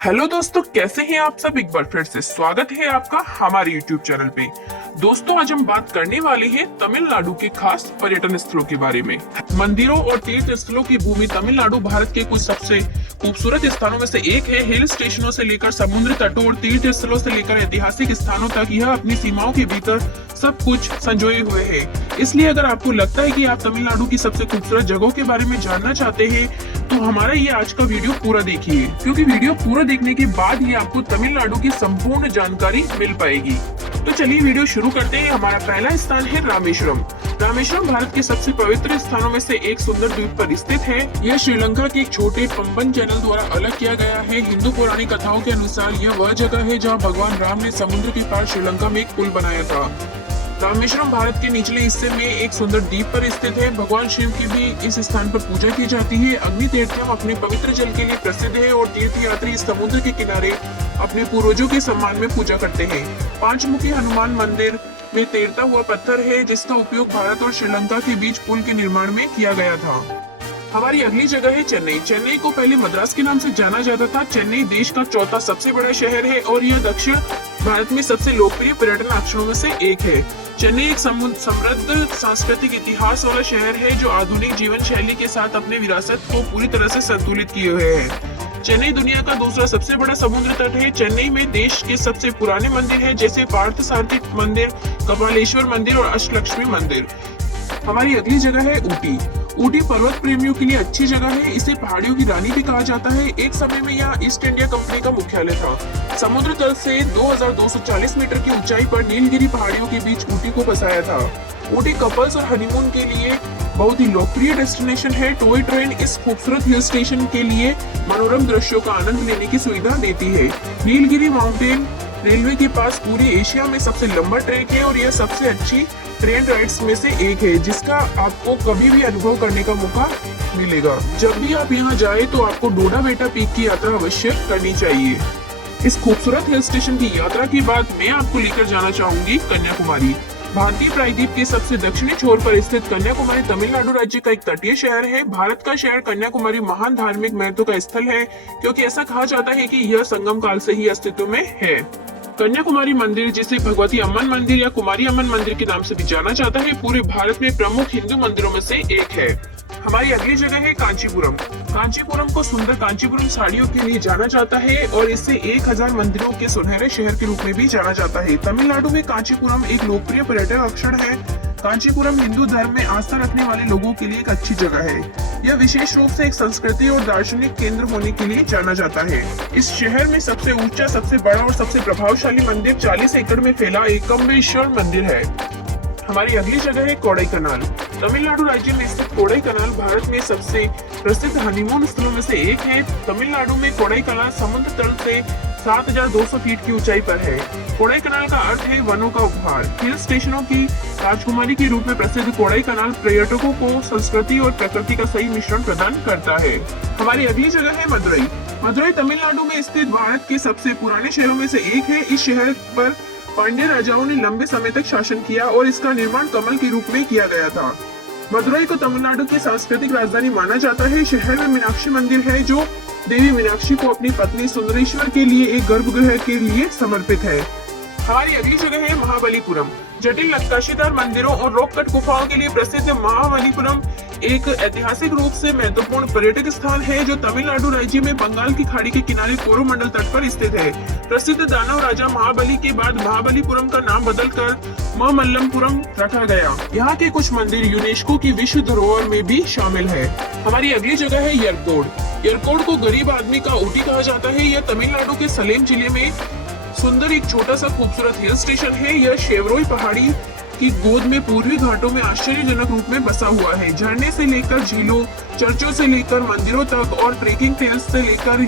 Hello दोस्तों, कैसे हैं आप सब। एक बार फिर से स्वागत है आपका हमारे YouTube चैनल पे। दोस्तों, आज हम बात करने वाले हैं तमिलनाडु के खास पर्यटन स्थलों के बारे में। मंदिरों और तीर्थ स्थलों की भूमि तमिलनाडु भारत के कुछ सबसे खूबसूरत स्थानों में से एक है। हिल स्टेशनों से लेकर समुद्र तटों और तीर्थ स्थलों से लेकर ऐतिहासिक स्थानों तक यह अपनी सीमाओं के भीतर सब कुछ संजोए हुए है। इसलिए अगर आपको लगता है कि आप तमिलनाडु की सबसे खूबसूरत जगहों के बारे में जानना चाहते हैं तो हमारा ये आज का वीडियो पूरा देखिए, क्योंकि वीडियो पूरा देखने के बाद ही आपको तमिलनाडु की संपूर्ण जानकारी मिल पाएगी। तो चलिए वीडियो शुरू करते हैं। हमारा पहला स्थान है रामेश्वरम। रामेश्वरम भारत के सबसे पवित्र स्थानों में से एक सुंदर द्वीप पर स्थित है। यह श्रीलंका के एक छोटे पंबन चैनल द्वारा अलग किया गया है। हिंदू पौराणिक कथाओं के अनुसार यह वह जगह है जहाँ भगवान राम ने समुद्र के पार श्रीलंका में एक पुल बनाया था। रामेश्वरम भारत के निचले हिस्से में एक सुंदर द्वीप पर स्थित है। भगवान शिव की भी इस स्थान पर पूजा की जाती है। अग्नि तीर्थम अपने पवित्र जल के लिए प्रसिद्ध है और तीर्थयात्री समुद्र के किनारे अपने पूर्वजों के सम्मान में पूजा करते हैं। पांचमुखी हनुमान मंदिर में तैरता हुआ पत्थर है जिसका उपयोग भारत और श्रीलंका के बीच पुल के निर्माण में किया गया था। हमारी अगली जगह है चेन्नई। चेन्नई को पहले मद्रास के नाम से जाना जाता था। चेन्नई देश का चौथा सबसे बड़ा शहर है और यह दक्षिण भारत में सबसे लोकप्रिय पर्यटन आकर्षणों में से एक है। चेन्नई एक समृद्ध सांस्कृतिक इतिहास वाला शहर है जो आधुनिक जीवन शैली के साथ अपने विरासत को पूरी तरह से संतुलित किए हुए है। चेन्नई दुनिया का दूसरा सबसे बड़ा समुद्र तट है। चेन्नई में देश के सबसे पुराने मंदिर है जैसे पार्थसारथी मंदिर, कपालेश्वर मंदिर और अष्टलक्ष्मी मंदिर। हमारी अगली जगह है ऊटी। ऊटी पर्वत प्रेमियों के लिए अच्छी जगह है। इसे पहाड़ियों की रानी भी कहा जाता है। एक समय में यहाँ ईस्ट इंडिया कंपनी का मुख्यालय था। समुद्र तल से 2240 मीटर की ऊंचाई पर नीलगिरी पहाड़ियों के बीच ऊटी को बसाया था। ऊटी कपल्स और हनीमून के लिए बहुत ही लोकप्रिय डेस्टिनेशन है। टॉय ट्रेन इस खूबसूरत हिल स्टेशन के लिए मनोरम दृश्यों का आनंद लेने की सुविधा देती है। नीलगिरी माउंटेन रेलवे के पास पूरी एशिया में सबसे लंबा ट्रैक है और यह सबसे अच्छी ट्रेन राइड्स में से एक है जिसका आपको कभी भी अनुभव करने का मौका मिलेगा। जब भी आप यहाँ जाए तो आपको डोडा बेटा पीक की यात्रा अवश्य करनी चाहिए। इस खूबसूरत हिल स्टेशन की यात्रा के बाद मैं आपको लेकर जाना चाहूंगी कन्याकुमारी। भारतीय प्रायद्वीप के सबसे दक्षिणी छोर पर स्थित कन्याकुमारी तमिलनाडु राज्य का एक तटीय शहर है। भारत का शहर कन्याकुमारी महान धार्मिक महत्व का स्थल है क्योंकि ऐसा कहा जाता है कि यह संगम काल से ही अस्तित्व में है। कन्याकुमारी मंदिर, जिसे भगवती अम्मन मंदिर या कुमारी अम्मन मंदिर के नाम से भी जाना जाता है, पूरे भारत में प्रमुख हिंदू मंदिरों में से एक है। हमारी अगली जगह है कांचीपुरम। कांचीपुरम को सुंदर कांचीपुरम साड़ियों के लिए जाना जाता है और इसे 1000 मंदिरों के सुनहरे शहर के रूप में भी जाना जाता है। तमिलनाडु में कांचीपुरम एक लोकप्रिय पर्यटन आकर्षण है। कांचीपुरम हिंदू धर्म में आस्था रखने वाले लोगों के लिए एक अच्छी जगह है। यह विशेष रूप से एक संस्कृति और दार्शनिक केंद्र होने के लिए जाना जाता है। इस शहर में सबसे ऊंचा, सबसे बड़ा और सबसे प्रभावशाली मंदिर 40 एकड़ में फैला एकम्बरेश्वर मंदिर है। हमारी अगली जगह है कोडाईकनाल। तमिलनाडु राज्य में स्थित कोडाईकनाल भारत में सबसे प्रसिद्ध हनीमून स्थलों में से एक है। तमिलनाडु में कोडाईकनाल समुद्र तल से 7200 फीट की ऊंचाई पर है। कोडाईकनाल का अर्थ है वनों का उपहार। हिल स्टेशनों की राजकुमारी के रूप में प्रसिद्ध कोडाईकनाल पर्यटकों को संस्कृति और प्रकृति का सही मिश्रण प्रदान करता है। हमारी अगली जगह है मदुरई। मदुरई तमिलनाडु में स्थित भारत के सबसे पुराने शहरों में से एक है। इस शहर पर पांड्य राजाओं ने लंबे समय तक शासन किया और इसका निर्माण कमल के रूप में किया गया था। मदुरई को तमिलनाडु की सांस्कृतिक राजधानी माना जाता है। शहर में मीनाक्षी मंदिर है जो देवी मीनाक्षी को अपनी पत्नी सुंदरेश्वर के लिए एक गर्भगृह के लिए समर्पित है। हमारी अगली जगह है महाबलीपुरम। जटिल नक्काशीदार मंदिरों और रॉक कट गुफाओं के लिए प्रसिद्ध महाबलीपुरम एक ऐतिहासिक रूप से महत्वपूर्ण पर्यटक स्थान है जो तमिलनाडु राज्य में बंगाल की खाड़ी के किनारे कोरोमंडल तट पर स्थित है। प्रसिद्ध दानव राजा महाबली के बाद महाबलीपुरम का नाम बदलकर ममल्लपुरम रखा गया। यहाँ के कुछ मंदिर यूनेस्को की विश्व धरोहर में भी शामिल है। हमारी अगली जगह है यरकौड। यरकौड को गरीब आदमी का ऊटी कहा जाता है। यह तमिलनाडु के सलेम जिले में सुंदर एक छोटा सा खूबसूरत हिल स्टेशन है। यह शेवरोई पहाड़ी की गोद में पूर्वी घाटों में आश्चर्यजनक रूप में बसा हुआ है। झरने से लेकर झीलों, चर्चों से लेकर मंदिरों तक और ट्रेकिंग ट्रेल्स से लेकर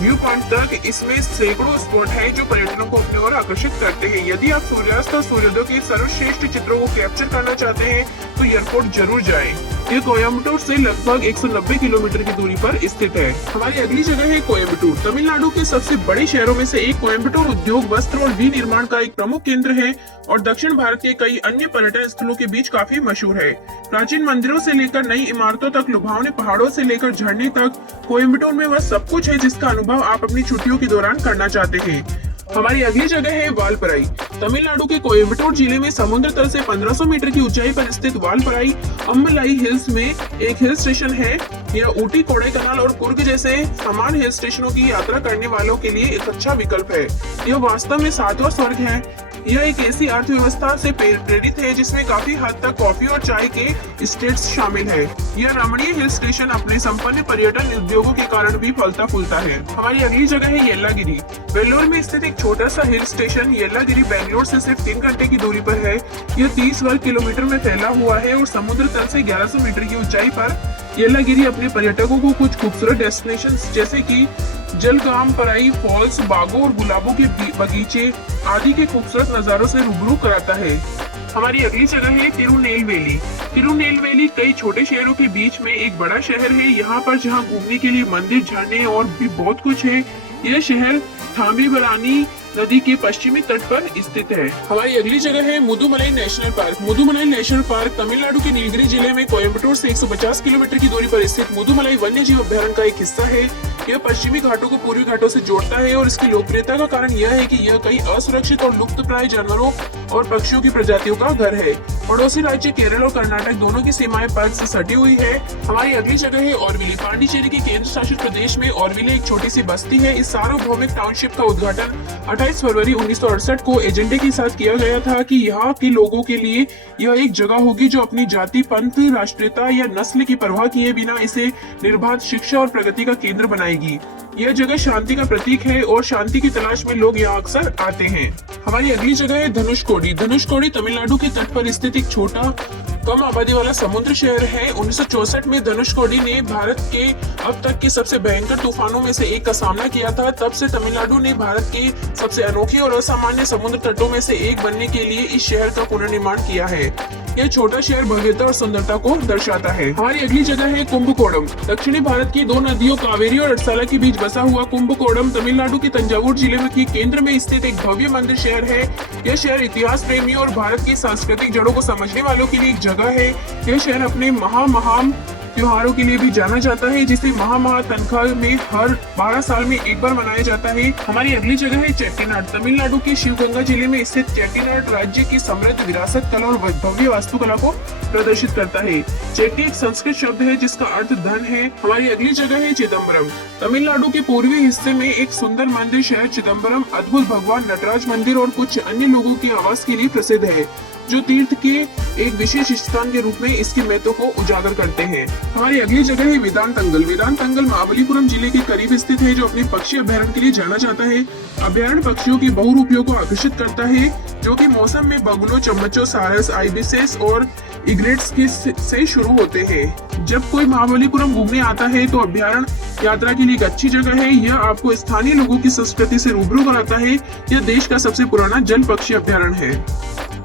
व्यू पॉइंट तक इसमें सैकड़ों स्पॉट है जो पर्यटकों को अपनी ओर आकर्षित करते हैं। यदि आप सूर्यास्त और सूर्योदय के सर्वश्रेष्ठ चित्रों को कैप्चर करना चाहते हैं तो एयरपोर्ट जरूर जाएं। ये कोयम्बटूर से लगभग 190 किलोमीटर की दूरी पर स्थित है। हमारी अगली जगह है कोयम्बटूर। तमिलनाडु के सबसे बड़े शहरों में से एक कोयम्बटूर उद्योग, वस्त्र और विनिर्माण का एक प्रमुख केंद्र है और दक्षिण भारत के कई अन्य पर्यटन स्थलों के बीच काफी मशहूर है। प्राचीन मंदिरों से लेकर नई इमारतों तक, लुभावने पहाड़ों से लेकर झरने तक, कोयम्बटूर में वह सब कुछ है जिसका अनुभव आप अपनी छुट्टियों के दौरान करना चाहते हैं। हमारी अगली जगह है वालपराई। तमिलनाडु के कोयम्बटूर जिले में समुद्र तल से 1500 मीटर की ऊंचाई पर स्थित वालपराई अम्बलाई हिल्स में एक हिल स्टेशन है। यह ऊटी, कोडाईकनाल और कुर्ग जैसे समान हिल स्टेशनों की यात्रा करने वालों के लिए एक अच्छा विकल्प है। यह वास्तव में सातवां स्वर्ग है। यह एक ऐसी अर्थव्यवस्था से प्रेरित है जिसमें काफी हद तक कॉफी और चाय के स्टेट्स शामिल है। यह रमणीय हिल स्टेशन अपने संपन्न पर्यटन उद्योगों के कारण भी फलता फूलता है। हमारी अगली जगह है येल्लागिरी। वेल्लोर में स्थित एक छोटा सा हिल स्टेशन येल्लागिरी बेंगलोर से सिर्फ 3 घंटे की दूरी पर है। यह 30 वर्ग किलोमीटर में फैला हुआ है और समुद्र तल से 1100 मीटर की ऊंचाई पर येल्लागिरी अपने पर्यटकों को कुछ खूबसूरत डेस्टिनेशंस जैसे कि जलगामपराई फॉल्स, बागों और गुलाबों के बगीचे आदि के खूबसूरत नजारों से रूबरू कराता है। हमारी अगली जगह है तिरुनेलवेली। तिरुनेलवेली कई छोटे शहरों के बीच में एक बड़ा शहर है। यहाँ पर जहाँ घूमने के लिए मंदिर, झरने और भी बहुत कुछ है। यह शहर थामिबरानी नदी के पश्चिमी तट पर स्थित है। हमारी अगली जगह है Mudumalai national park. Mudumalai national park Tamil Nadu के नीलगिरी जिले में कोयम्बटूर से 150 किलोमीटर की दूरी पर स्थित मुदुमलाई वन्य जीव अभ्यारण्य का एक हिस्सा है। यह पश्चिमी घाटों को पूर्वी घाटों से जोड़ता है और इसकी लोकप्रियता का कारण यह है कि यह कई असुरक्षित और लुप्तप्राय जानवरों और पक्षियों की प्रजातियों का घर है। पड़ोसी राज्य केरल और कर्नाटक दोनों की सीमाएं पार्क से सटी हुई है। हमारी अगली जगह है औरविली। पांडिचेरी के केंद्र शासित प्रदेश में औरविली एक छोटी सी बस्ती है। इस सार्वभौमिक टाउनशिप का उद्घाटन 28 फरवरी 1968 को एजेंडे के साथ किया गया था कि यहाँ के लोगों के लिए यह एक जगह होगी जो अपनी जाति, पंथ, राष्ट्रीयता या नस्ल की परवाह किए बिना इसे निर्बाध शिक्षा और प्रगति का केंद्र बनाएगी। यह जगह शांति का प्रतीक है और शांति की तलाश में लोग यहाँ अक्सर आते हैं। हमारी अगली जगह है धनुषकोडी। धनुषकोडी तमिलनाडु के तट पर स्थित एक छोटा कम आबादी वाला समुद्र शहर है। 1964 में धनुषकोडी ने भारत के अब तक के सबसे भयंकर तूफानों में से एक का सामना किया था। तब से तमिलनाडु ने भारत के सबसे अनोखे और असामान्य समुद्र तटों में से एक बनने के लिए इस शहर का पुनर्निर्माण किया है। यह छोटा शहर भव्यता और सुंदरता को दर्शाता है। हमारी अगली जगह है कुंभकोणम। दक्षिणी भारत की 2 नदियों कावेरी और अड़साला के बीच बसा हुआ कुंभकोणम तमिलनाडु के तंजावुर जिले में केंद्र में स्थित एक भव्य मंदिर शहर है। यह शहर इतिहास प्रेमियों और भारत की सांस्कृतिक जड़ों को समझने वालों के लिए एक जगह है। यह शहर अपने महान त्योहारों के लिए भी जाना जाता है, जिसे महा तनखा में हर 12 साल में एक बार मनाया जाता है। हमारी अगली जगह है चेट्टीनाड। तमिलनाडु के शिवगंगा जिले में स्थित चेट्टीनाड राज्य की समृद्ध विरासत, कला और भव्य वास्तुकला को प्रदर्शित करता है। चेट्टी एक संस्कृत शब्द है जिसका अर्थ धन है। हमारी अगली जगह है चिदम्बरम। तमिलनाडु के पूर्वी हिस्से में एक सुंदर मंदिर शहर चिदम्बरम अद्भुत भगवान नटराज मंदिर और कुछ अन्य लोगों के आवास के लिए प्रसिद्ध है, जो तीर्थ के एक विशेष स्थान के रूप में इसके महत्व को उजागर करते हैं। हमारी अगली जगह है वेदांतंगल। वेदांतंगल महाबलीपुरम जिले के करीब स्थित है, जो अपने पक्षी अभ्यारण्य के लिए जाना जाता है। अभ्यारण्य पक्षियों की बहुरूपियों को आकर्षित करता है, जो कि मौसम में बगुलों, चम्मचों, सारस, आइबिसेस और इग्रेट्स से शुरू होते हैं। जब कोई महाबलीपुरम घूमने आता है तो अभ्यारण्य यात्रा के लिए एक अच्छी जगह है। यह आपको स्थानीय लोगों की संस्कृति से रूबरू कराता है। यह देश का सबसे पुराना जल पक्षी अभ्यारण्य है।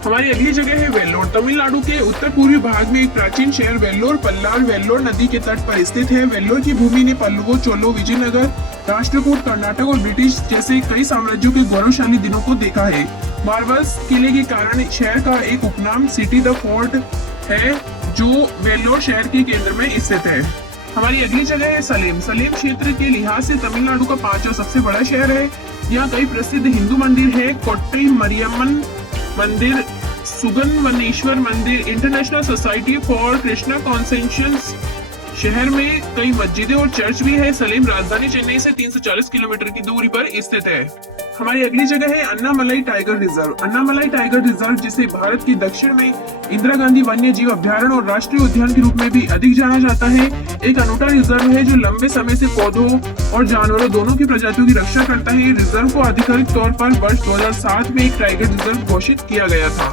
हमारी अगली जगह है वेल्लोर। तमिलनाडु के उत्तर पूर्वी भाग में एक प्राचीन शहर वेल्लोर पल्लार वेल्लोर नदी के तट पर स्थित है। वेल्लोर की भूमि ने पल्लवों, चोलों, विजयनगर, राष्ट्रकूट, कर्नाटक और ब्रिटिश जैसे कई साम्राज्यों के गौरवशाली दिनों को देखा है। मार्बल्स किले के कारण शहर का एक उपनाम सिटी द फोर्ट है, जो वेल्लोर शहर के केंद्र में स्थित है। हमारी अगली जगह है सलेम। सलेम क्षेत्र के लिहाज से तमिलनाडु का 5वां सबसे बड़ा शहर है। यहाँ कई प्रसिद्ध हिंदू मंदिर है। कोट्टई मरियम्मन मंदिर, सुगनवनेश्वर मंदिर, इंटरनेशनल सोसाइटी फॉर कृष्णा कॉन्सेंशंस। शहर में कई मस्जिदें और चर्च भी है। सलेम राजधानी चेन्नई से 340 किलोमीटर की दूरी पर स्थित है। हमारी अगली जगह है Annamalai tiger reserve. Annamalai tiger reserve, जिसे भारत के दक्षिण में इंदिरा गांधी वन्य जीव अभ्यारण्य और राष्ट्रीय उद्यान के रूप में भी अधिक जाना जाता है, एक अनूठा रिजर्व है जो लंबे समय से पौधों और जानवरों दोनों की प्रजातियों की रक्षा करता है। रिजर्व को आधिकारिक तौर पर वर्ष 2007 में एक टाइगर रिजर्व घोषित किया गया था।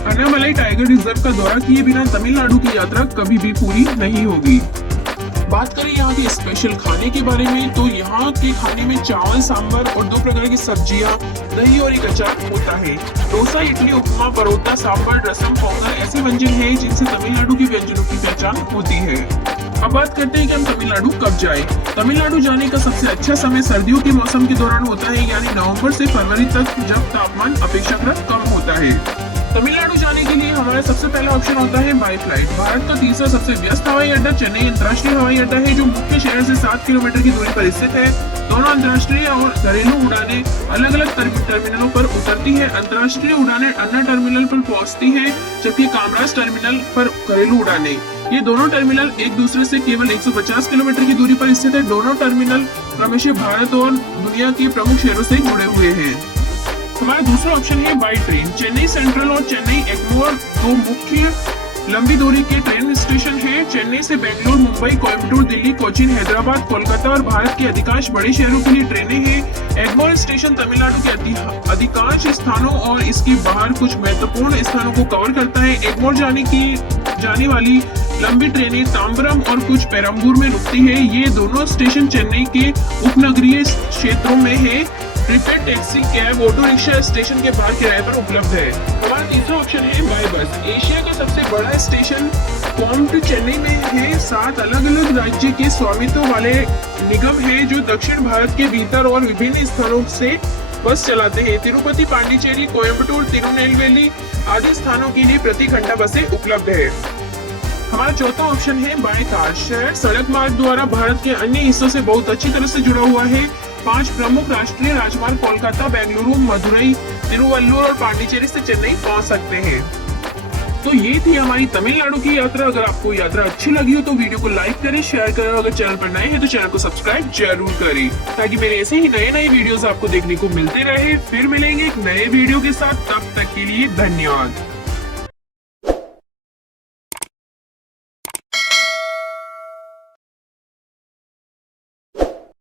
अन्नामलाई टाइगर रिजर्व का दौरा किए बिना तमिलनाडु की यात्रा कभी भी पूरी नहीं होगी। बात करें यहाँ के स्पेशल खाने के बारे में तो यहाँ के खाने में चावल, सांभर और 2 प्रकार की सब्जियां, दही और एक अचार होता है। डोसा, इडली, उपमा, परोठा, सांभर, रसम, पोंगल ऐसे व्यंजन हैं जिनसे तमिलनाडु के व्यंजनों की पहचान होती है। अब बात करते हैं कि हम तमिलनाडु कब जाएं। तमिलनाडु जाने का सबसे अच्छा समय सर्दियों के मौसम के दौरान होता है, यानी नवंबर से फरवरी तक, जब तापमान अपेक्षाकृत कम होता है। तमिलनाडु जाने के लिए हमारा सबसे पहला ऑप्शन होता है बाई फ्लाइट। भारत का तीसरा सबसे व्यस्त हवाई अड्डा चेन्नई अंतर्राष्ट्रीय हवाई अड्डा है, जो मुख्य शहर से 7 किलोमीटर की दूरी पर स्थित है। दोनों अंतर्राष्ट्रीय और घरेलू उड़ानें अलग अलग टर्मिनलों पर उतरती है। अंतर्राष्ट्रीय उड़ानें अन्ना टर्मिनल पर पहुंचती है, जबकि कामराज टर्मिनल पर घरेलू उड़ानें। ये दोनों टर्मिनल एक दूसरे से केवल 150 किलोमीटर की दूरी पर स्थित है। दोनों टर्मिनल क्रमशः भारत और दुनिया के प्रमुख शहरों से जुड़े हुए हैं। हमारा दूसरा ऑप्शन है बाई ट्रेन। चेन्नई सेंट्रल और चेन्नई एग्मोर 2 मुख्य लंबी दूरी के ट्रेन स्टेशन है। चेन्नई से बेंगलुरु, मुंबई, कोयम्बटूर, दिल्ली, कोचीन, हैदराबाद, कोलकाता और भारत के अधिकांश बड़े शहरों के लिए ट्रेनें हैं। एग्मोर स्टेशन तमिलनाडु के अधिकांश स्थानों और इसके बाहर कुछ महत्वपूर्ण स्थानों को कवर करता है। एग्मोर जाने वाली लंबी ट्रेनें तांबरम और कुछ पेरम्बूर में रुकती है। ये दोनों स्टेशन चेन्नई के उपनगरीय क्षेत्रों में है। Prepaid taxi, cab, auto rickshaw station के बाहर किराए पर उपलब्ध है। हमारा तीसरा ऑप्शन है बाय बस। एशिया का सबसे बड़ा स्टेशन कोयम्बटूर चेन्नई में है। 7 अलग अलग राज्य के स्वामित्व वाले निगम है जो दक्षिण भारत के भीतर और विभिन्न स्थानों से बस चलाते हैं। तिरुपति, पांडिचेरी, कोयम्बटूर, तिरुनेलवेली आदि स्थानों के लिए प्रति घंटा बसें उपलब्ध है। हमारा चौथा ऑप्शन है बाय कार। शहर सड़क मार्ग द्वारा भारत के अन्य हिस्सों से बहुत अच्छी तरह से जुड़ा हुआ है। 5 प्रमुख राष्ट्रीय राजमार्ग कोलकाता, बेंगलुरु, मदुरई, तिरुवल्लुर और पांडिचेरी से चेन्नई पहुंच सकते हैं। तो ये थी हमारी तमिलनाडु की यात्रा। अगर आपको यात्रा अच्छी लगी हो तो वीडियो को लाइक करें, शेयर करें। अगर चैनल पर नए हैं तो चैनल को सब्सक्राइब जरूर करें, ताकि मेरे ऐसे ही नए वीडियोस आपको देखने को मिलते रहे। फिर मिलेंगे एक नए वीडियो के साथ, तब तक के लिए धन्यवाद।